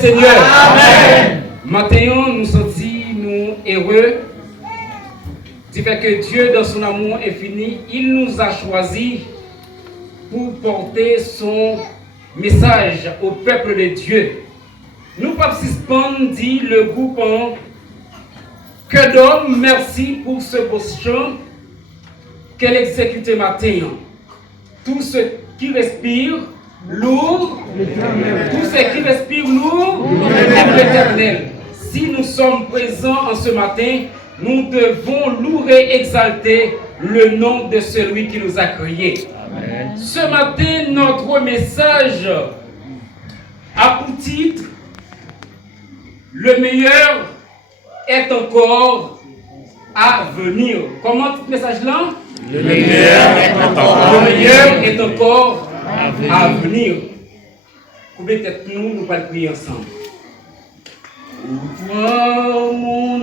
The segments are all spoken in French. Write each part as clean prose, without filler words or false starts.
Seigneur. Amen. Maintenant, nous sommes heureux du fait que Dieu, dans son amour infini, il nous a choisis pour porter son message au peuple de Dieu. Nous participons, dit le groupe Que d'hommes, merci pour ce beau chant qu'elle exécute matin. Tout ce qui respire, lourd, tout ce qui respire lourd, l'éternel. Si nous sommes présents en ce matin, nous devons louer et exalter le nom de celui qui nous a créés. Amen. Ce matin, notre message a pour titre Le meilleur est encore à venir. Comment ce message-là? Le meilleur est encore à venir. Peut-être nous allons prier ensemble. Ouvre mon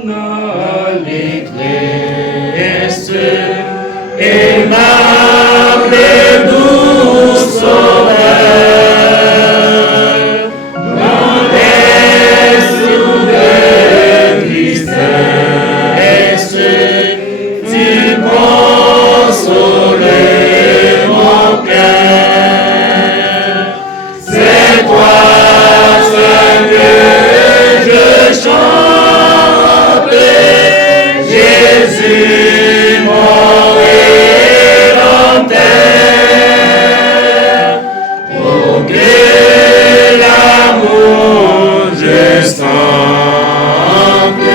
allégresse, aimable et doux sauveur, dans les jours de tristesse, tu consoles mon cœur. C'est toi seul que je chante, Jésus mon rédempteur. Oh que l'amour je sente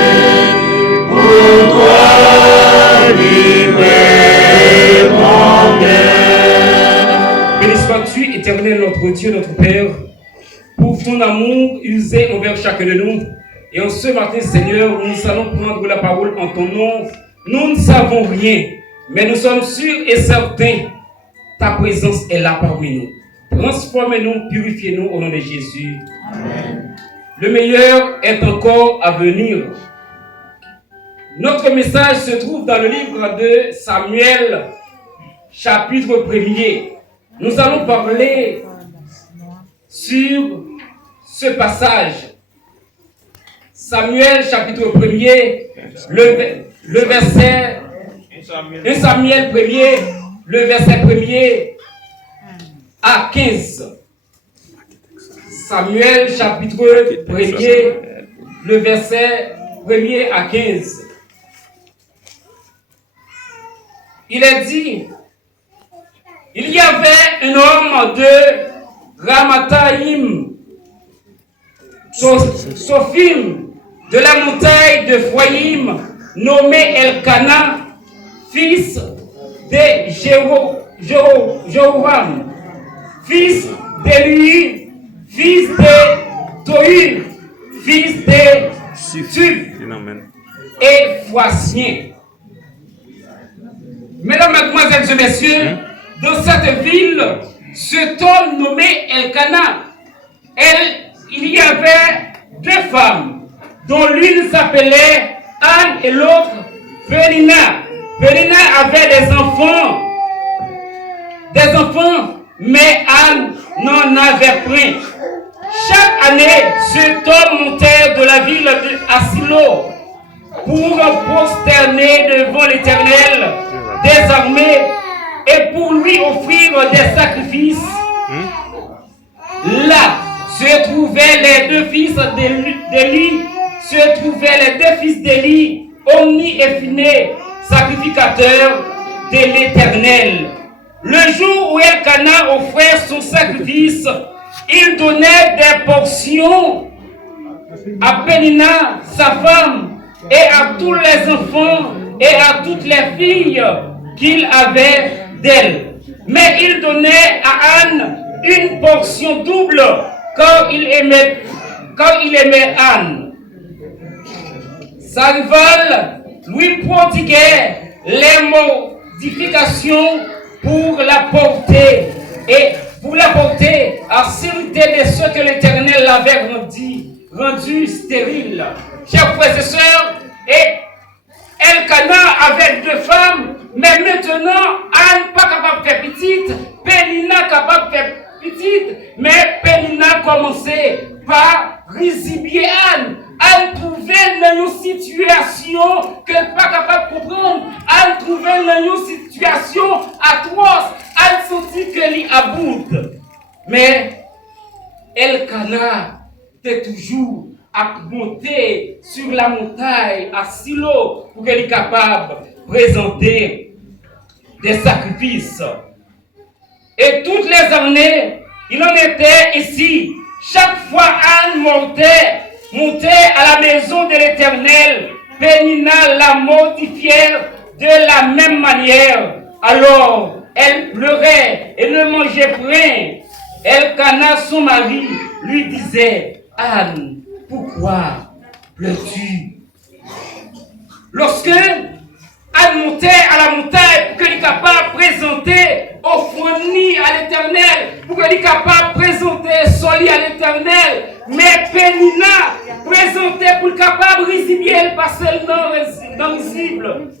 pour toi livrer mon cœur. Béni sois-tu, éternel notre Dieu, notre Père, pour ton amour usé envers chacun de nous. Et en ce matin, Seigneur, nous allons prendre la parole en ton nom. Nous ne savons rien, mais nous sommes sûrs et certains, ta présence est là parmi nous. Transformez-nous, purifiez-nous au nom de Jésus. Amen. Le meilleur est encore à venir. Notre message se trouve dans le livre de Samuel, chapitre 1er. Nous allons parler sur ce passage. Samuel, chapitre 1er, le verset 1 Samuel 1er, le verset 1er à 15. Samuel, chapitre 1er, le verset 1er à 15. Il est dit, il y avait un homme de Ramathaïm, Sophim, de la montagne de Phraïm, nommé Elkana, fils de Jéhoram, fils d'Élie, fils de Toïl, fils de Suf et Phoicien. Mesdames, Mademoiselles et Messieurs, dans cette ville, cet homme nommé Elkana, il y avait deux femmes, dont l'une s'appelait Anne et l'autre Pénina. Pénina avait des enfants, mais Anne n'en avait point. Chaque année, cet homme montait de la ville à Silo pour prosterner devant l'Éternel des armées et pour lui offrir des sacrifices. Là se trouvaient les deux fils d'Élie, Omni et Phiné, sacrificateurs de l'Éternel. Le jour où Elkana offrait son sacrifice, il donnait des portions à Pénina, sa femme, et à tous les enfants et à toutes les filles qu'il avait d'elle. Mais il donnait à Anne une portion double, car il aimait Anne. Sa rivale lui prodiguait les modifications pour la porter à sécurité de ceux que l'Éternel avait rendu stérile. Chers frères et sœurs, et Elkana avait deux femmes, mais maintenant Anne pas capable de faire petite, Pénina capable de faire petite, mais Pénina commençait par résibier Anne. Anne trouvait dans une situation qu'elle n'est pas capable de comprendre. Anne trouvait dans une situation atroce. Anne sentit qu'elle y aboute. Mais Elkana était toujours à monter sur la montagne à Silo pour qu'elle soit capable de présenter des sacrifices. Et toutes les années, il en était ici. Chaque fois Anne montait à la maison de l'Éternel, Pénina la mortifiait de la même manière. Alors, elle pleurait et ne mangeait rien. Elkana, son mari, lui disait, Anne, pourquoi pleures-tu? Lorsque Anne montait à la montagne pour qu'elle soit capable de présenter offrande à l'Éternel, pour qu'elle soit capable de présenter soli à l'Éternel, mais Pénina présentait pour être capable de résibier, elle passait non visible.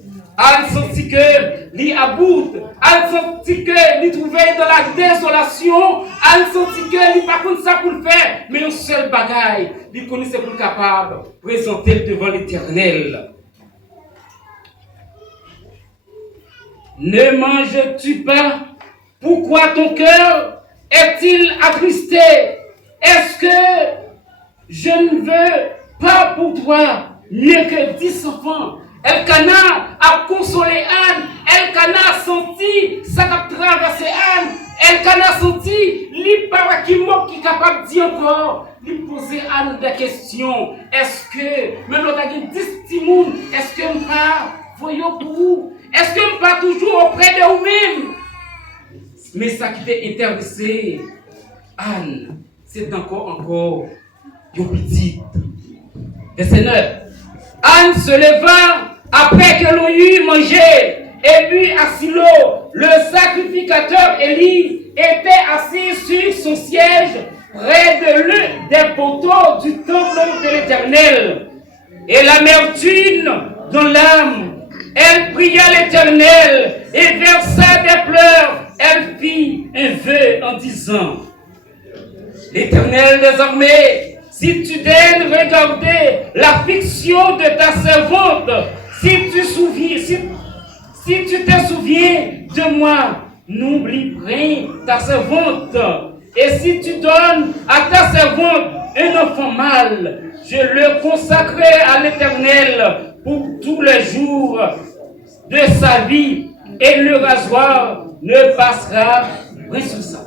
Anne sentit que l'y aboute, Anne sentit que l'y trouvait dans la désolation, Anne sentit que l'y pas contre ça pour le faire, mais un seul bagaille, l'y connaissait pour être capable de présenter devant l'Éternel. Ne manges-tu pas? Pourquoi ton cœur est-il attristé? Est-ce que je ne veux pas pour toi mieux que 10 enfants? Elkana a consolé Anne. Elkana a senti ça a traversé Anne. Elkana a senti l'hyper qui moque qui est capable de dire encore. Lui poser Anne des questions. Est-ce que, même l'autre a dit 10 petits mouns, est-ce que je pas voyons pour vous? Est-ce que je ne pas toujours auprès de vous-même? Mais ça qui t'est intéressé, Anne, c'est encore une petite. Verset 9. Anne se leva après que l'on eut mangé et bu à Silo. Le sacrificateur Élie était assis sur son siège près de l'un des poteaux du temple de l'Éternel. Et l'amertume dans l'âme, elle pria l'Éternel et versa des pleurs. Elle fit un vœu en disant, l'Éternel des armées, si tu daignes regarder l'affliction de ta servante, si tu te souviens de moi, n'oublie rien ta servante. Et si tu donnes à ta servante un enfant mâle, je le consacrerai à l'Éternel pour tous les jours de sa vie, et le rasoir ne passera rien sur ça.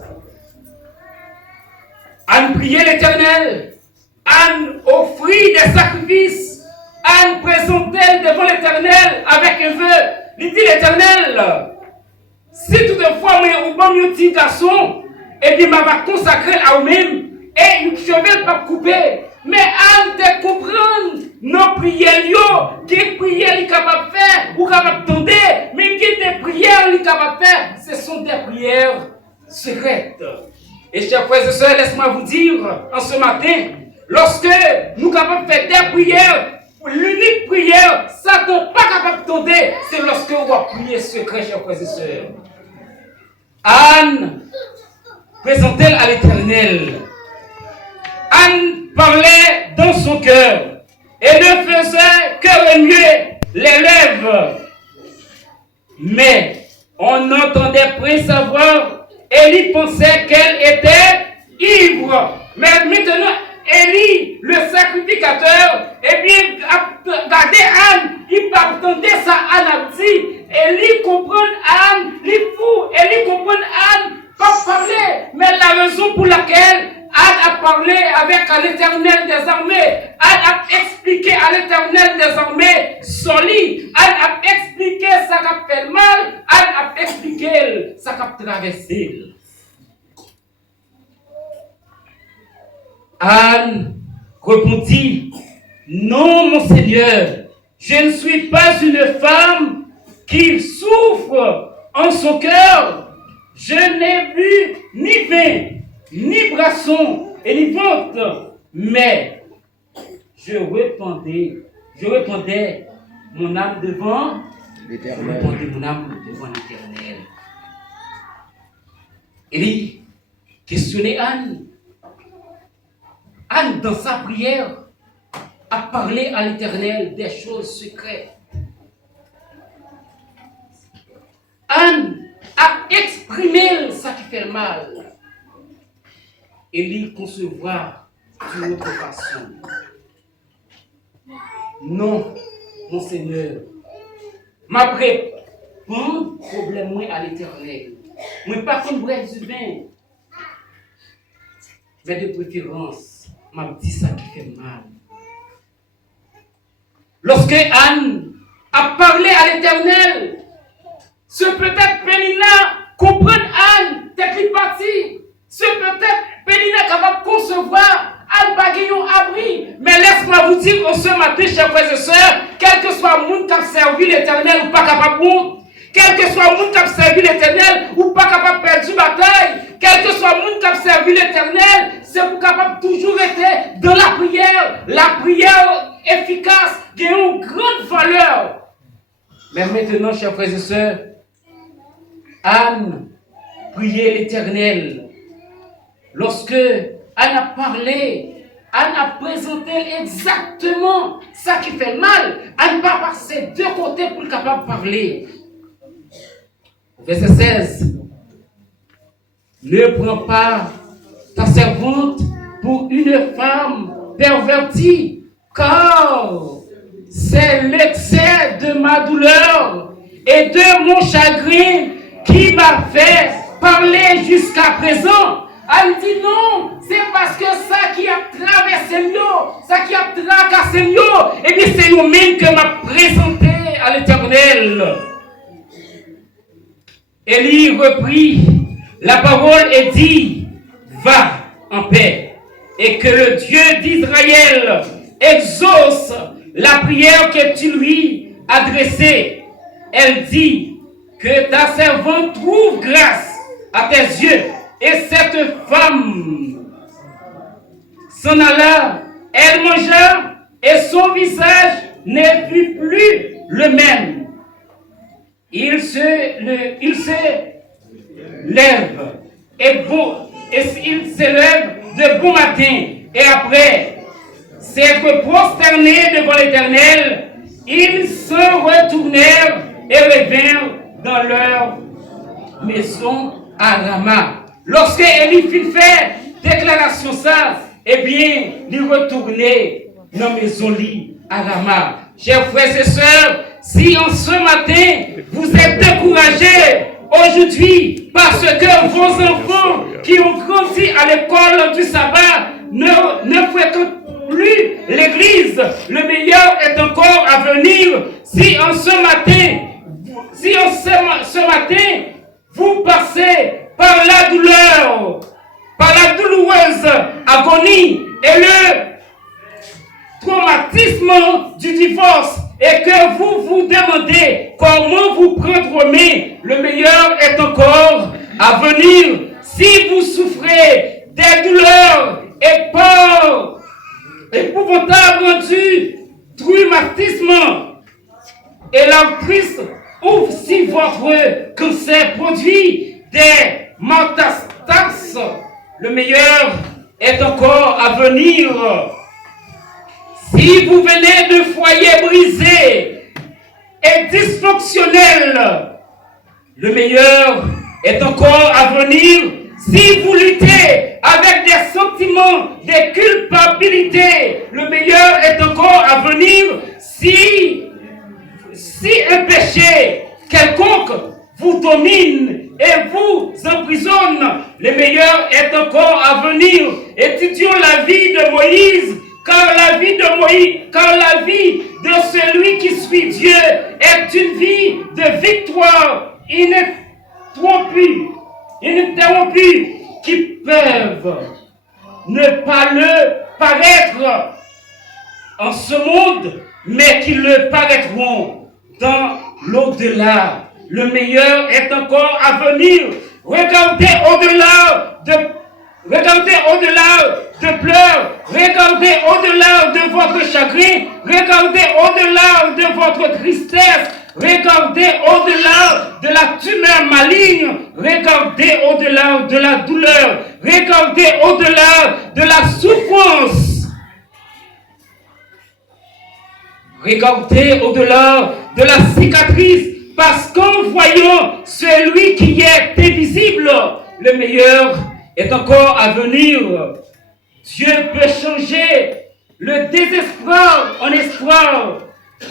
Anne priait l'Éternel. Anne offrit des sacrifices. Anne présentait devant l'Éternel avec un vœu. Il dit l'Éternel, si toutefois moi ou bon petit garçon, et bien m'a consacré à vous-même, et je ne vais pas couper. Mais Anne te comprendre nos prières, qui prières est capable de faire, ou capable de tendre, mais qui des prières est capable de faire, ce sont des prières secrètes. Et chers frères et sœurs, laisse-moi vous dire, en ce matin, lorsque nous sommes capables de faire des prières, l'unique prière, Satan n'est pas capable de tendre, c'est lorsque on va prier secret, chers frères et sœurs. Anne présentait à l'Éternel. Anne parlait dans son cœur et ne faisait que remuer les lèvres. Mais on n'entendait pas savoir. Élie pensait qu'elle était ivre. Mais maintenant, Élie, le sacrificateur, eh bien, regardez Anne, il partenait ça, Anne a dit. Élie comprend Anne, il fou, Élie comprend Anne, pas parler. Mais la raison pour laquelle Anne a parlé avec l'Éternel des armées. Anne a expliqué à l'Éternel des armées solide. Anne a expliqué ça qui fait mal. Anne a expliqué ça qui a traversé. Anne répondit, non mon Seigneur, je ne suis pas une femme qui souffre en son cœur. Je n'ai bu ni vin, ni brasson et ni vente, mais je répandais mon âme devant l'Éternel. Je répandais mon âme devant l'Éternel. Élie, questionné Anne. Anne, dans sa prière, a parlé à l'Éternel des choses secrètes. Anne a exprimé ce qui fait mal. Élie concevoir d'une autre façon. Non, mon Seigneur, ma prendre problème à l'Éternel. Moi pas comme bref du vin. Mais de préférence, m'a dit ça qui fait mal. Lorsque Anne a parlé à l'Éternel, ce peut-être Pénina comprendre Anne, t'es parti. Ce peut-être Pénina capable de concevoir Anne Bagayon abri. Mais laisse-moi vous dire ce matin, chers frères et sœurs, quel que soit le monde qui a servi l'Éternel ou pas capable de quel que soit le monde qui a servi l'Éternel ou pas capable de perdre une bataille, quel que soit le monde qui a servi l'Éternel, c'est pour capable toujours être dans la prière. La prière efficace qui a une grande valeur. Mais maintenant, chers frères et sœurs, Anne priait l'Éternel. Lorsque Anne a parlé, Anne a présenté exactement ça qui fait mal. Anne pas passer deux côtés pour être capable de parler. Verset 16. Ne prends pas ta servante pour une femme pervertie, car c'est l'excès de ma douleur et de mon chagrin qui m'a fait parler jusqu'à présent. Elle dit non, c'est parce que ça qui a traversé nous, ça qui a tracassé nous, et bien c'est nous-mêmes que m'a présenté à l'Éternel. Élie reprit la parole et dit, va en paix, et que le Dieu d'Israël exauce la prière que tu lui as adressée. Elle dit, que ta servante trouve grâce à tes yeux. Et cette femme s'en alla, elle mangea, et son visage ne fut plus le même. Il se lève, il se lève de bon matin, et après s'être prosterné devant l'Éternel, ils se retournèrent et revinrent dans leur maison à Rama. Lorsque Élie fit faire déclaration ça, eh bien, il retournait dans la maison à Rama. Chers frères et sœurs, si en ce matin, vous êtes découragés aujourd'hui parce que vos enfants qui ont grandi à l'école du sabbat ne fréquentent plus l'église, le meilleur est encore à venir. Si en ce matin, vous passez par la douleur, par la douloureuse agonie et le traumatisme du divorce, et que vous vous demandez comment vous prendre en main, le meilleur est encore à venir. Si vous souffrez des douleurs et peur épouvantables du traumatisme et l'emprise, ou si votre cancer produit des métastases, le meilleur est encore à venir. Si vous venez de foyers brisés et dysfonctionnels, le meilleur est encore à venir. Si vous luttez avec des sentiments de culpabilité, le meilleur est encore à venir. Si un péché quelconque vous domine et vous emprisonne, le meilleur est encore à venir. Étudions la vie de Moïse, car la vie de celui qui suit Dieu est une vie de victoire ininterrompue, qui peuvent ne pas le paraître en ce monde, mais qui le paraîtront dans l'au-delà. Le meilleur est encore à venir. Regardez au-delà de pleurs, regardez au-delà de votre chagrin, regardez au-delà de votre tristesse, regardez au-delà de la tumeur maligne, regardez au-delà de la douleur, Regardez au-delà de la souffrance. Regardez au-delà de la cicatrice, parce qu'en voyant celui qui est invisible, le meilleur est encore à venir. Dieu peut changer le désespoir en espoir.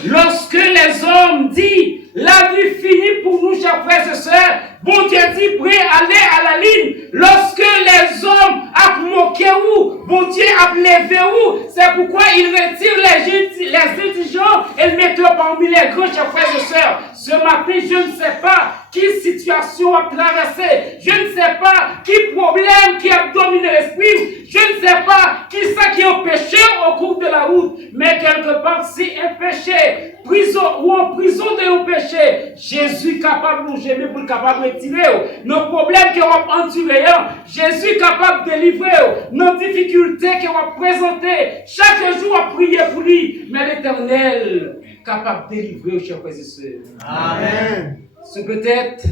Lorsque les hommes disent la vie finie pour nous, chers frères et sœurs, bon Dieu dit prêt à aller à la ligne. Lorsque les hommes a moqué où, bon Dieu a levé où, c'est pourquoi il retire les indigents et le met parmi les grands, chers frères et sœurs. Ce matin, je ne sais pas quelle situation a traversé, je ne sais pas quel problème qui a dominé l'esprit, je ne sais pas qui ça qui a péché au cours de la route, mais quelque part, si un péché, prison ou en prison de un péché, Jésus est capable de nous gérer pour capable de retirer nos problèmes qui ont enduré, Jésus est capable de délivrer nos difficultés qui ont présenté chaque jour à prier pour lui, mais l'Éternel est capable de délivrer, chers frères et sœurs. Amen. C'est peut-être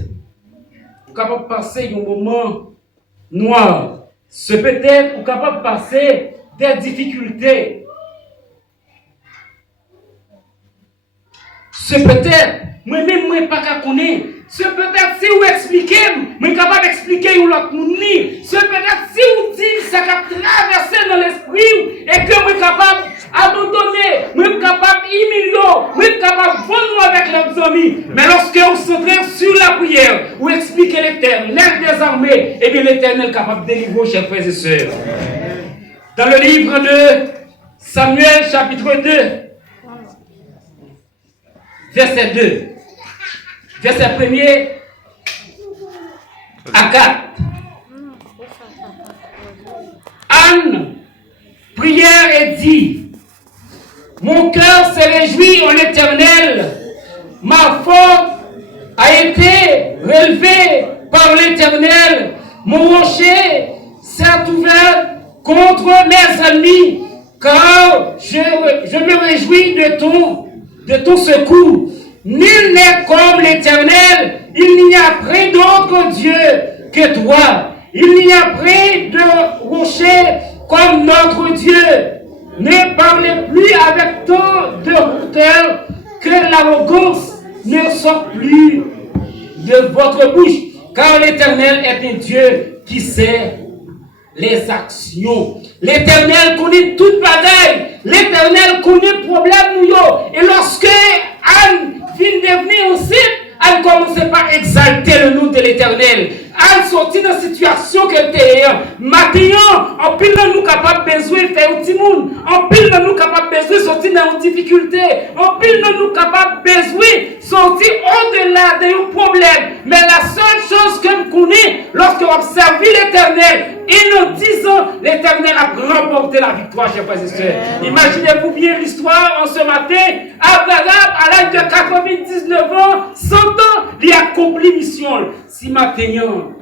capable de passer un moment noir. C'est peut-être capable de passer des difficultés. C'est peut-être, moi-même, moi pas qu'à connaître. C'est peut-être si vous expliquez, moi capable d'expliquer ou l'autre monde. C'est peut-être si vous dites ça qui a traversé dans l'esprit et que moi capable d'abandonner, moi capable d'humilier, moi capable de vendre avec leurs amis. Mais lorsque vous centrez sur la prière, vous expliquez l'Éternel des armées, et bien l'Éternel est capable de délivrer, chers frères et sœurs. Dans le livre de Samuel, chapitre 2, verset 2. Verset 1er à 4. Anne, prière et dit, mon cœur se réjouit en l'Éternel, ma faute a été relevée par l'Éternel, mon rocher s'est ouvert contre mes ennemis, car je me réjouis de ton secours. Nul n'est comme l'Éternel, il n'y a près d'autre Dieu que toi. Il n'y a près de rocher comme notre Dieu. Ne parlez plus avec tant de hauteur que l'arrogance ne sort plus de votre bouche. Car l'Éternel est un Dieu qui sait les actions. L'Éternel connaît toute bagaille. L'Éternel connaît le problème nous. Et lorsque Anne vient de venir aussi, elle commence par exalter le nom de l'Éternel. Elle sortit de la situation qu'elle était. Maintenant, en pile de nous capables besoin de faire un petit monde. En pile de nous capables besoin de sortir dans une difficulté. En pile de nous capables besoin de sortir au-delà de problèmes. Mais la seule chose que je connais, lorsque on observe l'Éternel, et nous disons, l'Éternel a remporté la victoire, chers frères et sœurs. Imaginez-vous bien l'histoire en ce matin. Abraham, à l'âge de 99 ans, 100 ans, il a accompli mission. Si maintenant,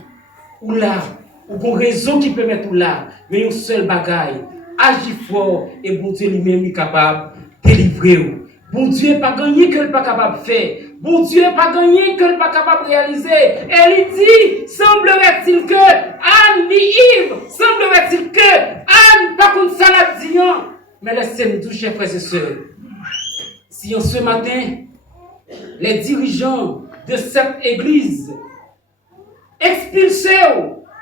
ou là, ou bon raison qui peut mettre ou là, mais une seule bagaille, agit fort et bon Dieu lui-même est capable de délivrer. Bon Dieu n'est pas gagné que le pas capable de faire. Bon Dieu n'est pas gagné que le pas capable de réaliser. Et il dit, semblerait-il que Anne est ivre, semblerait-il que Anne pas contre ça la dit. Mais laissez-nous tous, chers frères et sœurs. Si en ce matin, les dirigeants de cette église expulsés,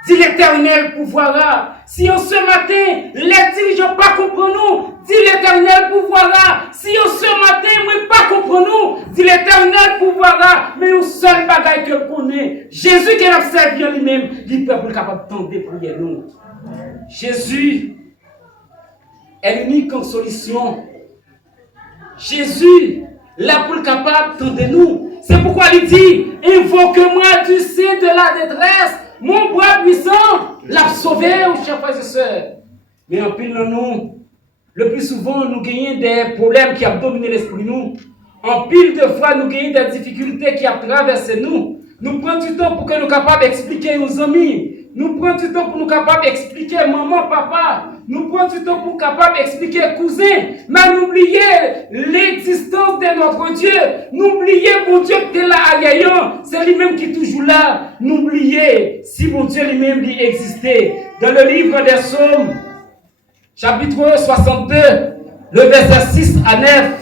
dit l'Éternel pouvoira. Si en ce matin, les dirigeants pas comprennent, dit l'Éternel pouvoira. Si en ce matin, moi pas comprennent, dit l'Éternel pouvoira. Mais une seule bagaille que je connais, Jésus qui a servi en lui-même, il peut être capable de tenter prier nous. Jésus est l'unique solution. Jésus, là pour le capable de nous. C'est pourquoi il dit, invoque-moi du sein de la détresse, mon bras puissant l'a sauvé, chers frères et sœurs. Mais en pile nous, le plus souvent, nous gagnons des problèmes qui ont dominé l'esprit nous. En pile de fois, nous gagnons des difficultés qui ont traversé nous. Nous prenons du temps pour que nous soyons capables d'expliquer aux amis. Nous prenons du temps pour nous capables d'expliquer maman, papa. Nous prenons du temps pour nous capables d'expliquer cousin. Mais n'oubliez l'existence de notre Dieu. N'oubliez mon Dieu qui est là ailleurs. C'est lui-même qui est toujours là. N'oubliez si mon Dieu lui-même lui existait. Dans le livre des Psaumes, chapitre 62, le verset 6 à 9.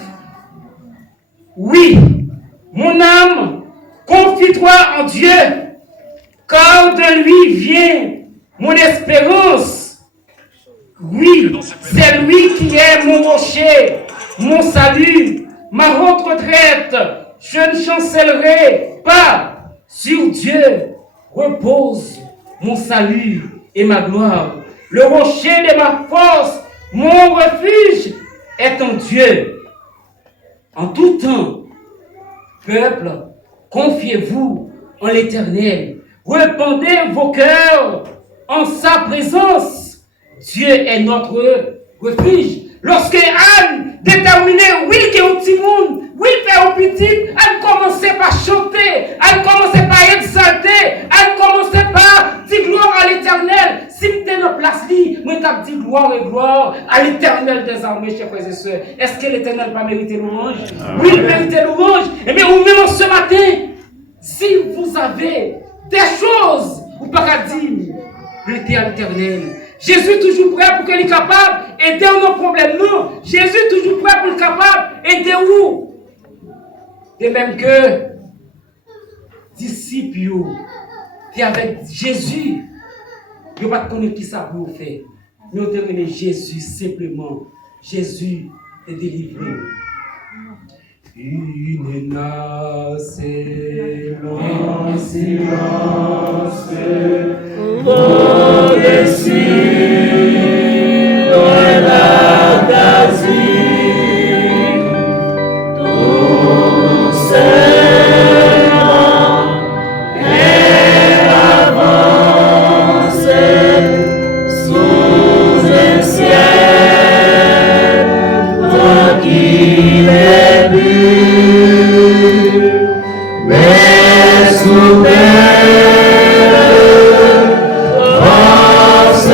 Oui, mon âme, confie-toi en Dieu, car de lui vient mon espérance. Oui, c'est lui qui est mon rocher, mon salut, ma retraite. Je ne chancellerai pas. Sur Dieu repose mon salut et ma gloire. Le rocher de ma force, mon refuge est en Dieu. En tout temps, peuple, confiez-vous en l'Éternel. Répandez vos cœurs en sa présence. Dieu est notre refuge. Lorsque Anne déterminait, oui, qu'il y a un petit monde, oui, fait un petit, elle commençait par chanter, elle commençait par exalter, elle commençait par dire gloire à l'Éternel. Si tu es dans place, moi, tu dit gloire et gloire à l'Éternel des armées, chers frères et sœurs. Est-ce que l'Éternel n'a pas mérité louange? Oui, il mérite louange. Et bien, ou même ce matin, si vous avez des choses, vous ne pouvez pas dire, prêtez à l'Éternel. Jésus est toujours prêt pour qu'il soit capable d'aider nos problèmes. Non, Jésus est toujours prêt pour être capable d'aider où? De même que disciples qui avec Jésus, ils ne pas connaître qui ça pour faire. Mais on termine Jésus simplement. Jésus est délivré. Une nasse en silence, au-dessus de la d'Asie, tout seulement et avance sous un ciel tranquille et pur, mais sous terre, force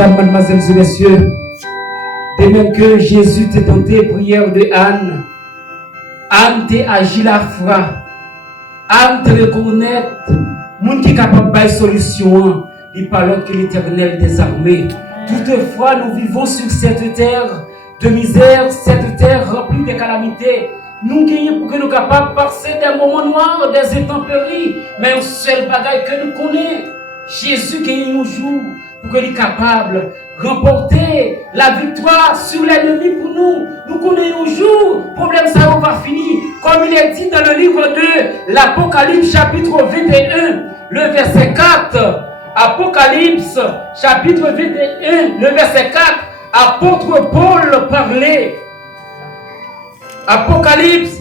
Mesdames, mademoiselles et messieurs, de même que Jésus t'a tenté prière de Anne, Anne t'a agi la foi, Anne te reconnaître, monde qui est capable de solution, il parle que l'Éternel des armées. Toutefois, nous vivons sur cette terre de misère, cette terre remplie de calamités. Nous gagnons pour que nous soyons capables de passer des moments noirs, des intempéries, mais un seul bagage que nous connaissons, Jésus gagne un jour pour qu'il soit capable de remporter la victoire sur l'ennemi pour nous. Nous connaissons un jour, le problème ça va finir. Comme il est dit dans le livre de l'Apocalypse chapitre 21, le verset 4. Apocalypse chapitre 21, le verset 4. Apôtre Paul parlait. Apocalypse,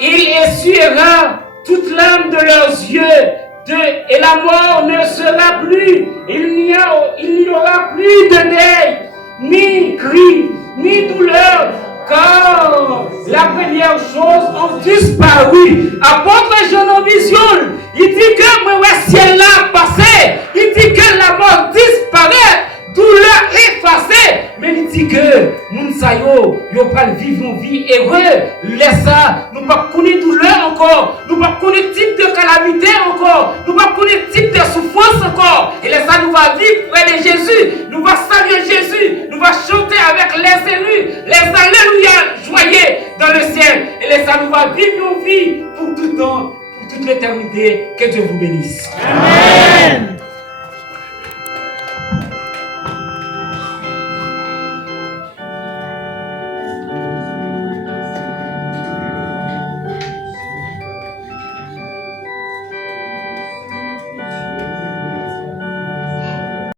il essuiera toute l'âme de leurs yeux. Et la mort ne sera plus, il n'y aura plus de deuil, ni cri, ni douleur, car la première chose ont disparu. Apôtre Jean en vision, il dit que moi ciel là passé, il dit que la mort disparaît, douleur effacée, mais il dit que nous yo pas vivre une vie heureuse. Laisse ça, nous pas connaître douleur encore, nous pas connaître type de calamité encore, nous pas connaître type de souffrance encore. Et laisse ça, nous va vivre près de Jésus, nous va saluer Jésus, nous va chanter avec les élus, les alléluia joyeux dans le ciel. Et laisse ça, nous va vivre nos vies pour tout temps, pour toute l'éternité. Que Dieu vous bénisse. Amen.